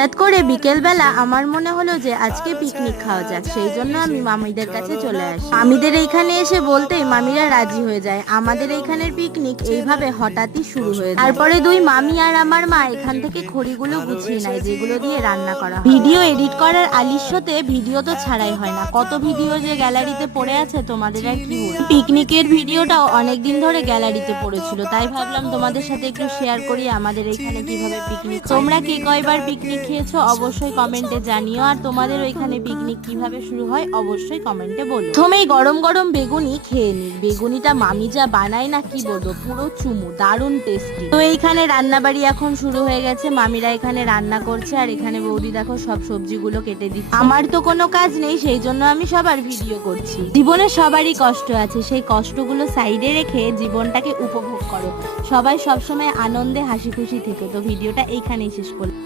হঠাৎ করে বিকেলবেলা আমার মনে হলো যে আজকে পিকনিক খাওয়া যাক, সেই জন্য আমি মামিদের কাছে চলে আসি। মামিদের এইখানে এসে বলতেই মামিরা রাজি হয়ে যায়। আমাদের এইখানের পিকনিক এইভাবে হঠাৎই শুরু হয়ে যায়। তারপরে দুই মামি আর আমার মা এখান থেকে খড়িগুলো গুছিয়ে নেয়, যেগুলো দিয়ে রান্না করা হয়। ভিডিও এডিট করার আলিস্যতে ভিডিও তো ছাড়াই হয় না, কত ভিডিও যে গ্যালারিতে পড়ে আছে তোমাদের আর কি বলবো। পিকনিকের ভিডিওটাও অনেকদিন ধরে গ্যালারিতে পড়েছিল, তাই ভাবলাম তোমাদের সাথে একটু শেয়ার করি আমাদের এখানে কিভাবে পিকনিক। তোমরা কে কয়বার পিকনিক খেয়েছো অবশ্যই কমেন্টে জানিও, আর তোমাদের ওইখানে পিকনিক কিভাবে শুরু হয় অবশ্যই কমেন্টে বলো। প্রথমেই গরম গরম বেগুনি খেয়ে নি। বেগুনিটা মামি যা বানায় না কি বলবো, পুরো চুমু, দারুণ টেস্টি। তো এইখানে রান্নাবাড়ি এখন শুরু হয়ে গেছে, মামিরা এখানে রান্না করছে আর এখানে বৌদি দেখো সব সবজিগুলো কেটে দিচ্ছে। আমার তো কোনো কাজ নেই, সেই জন্য আমি সবার ভিডিও করছি। জীবনে সবারই কষ্ট আছে, সেই কষ্টগুলো সাইডে রেখে জীবনটাকে উপভোগ করো। সবাই সবসময় আনন্দে হাসি খুশি থেকো। তো ভিডিওটা এইখানেই শেষ করলাম।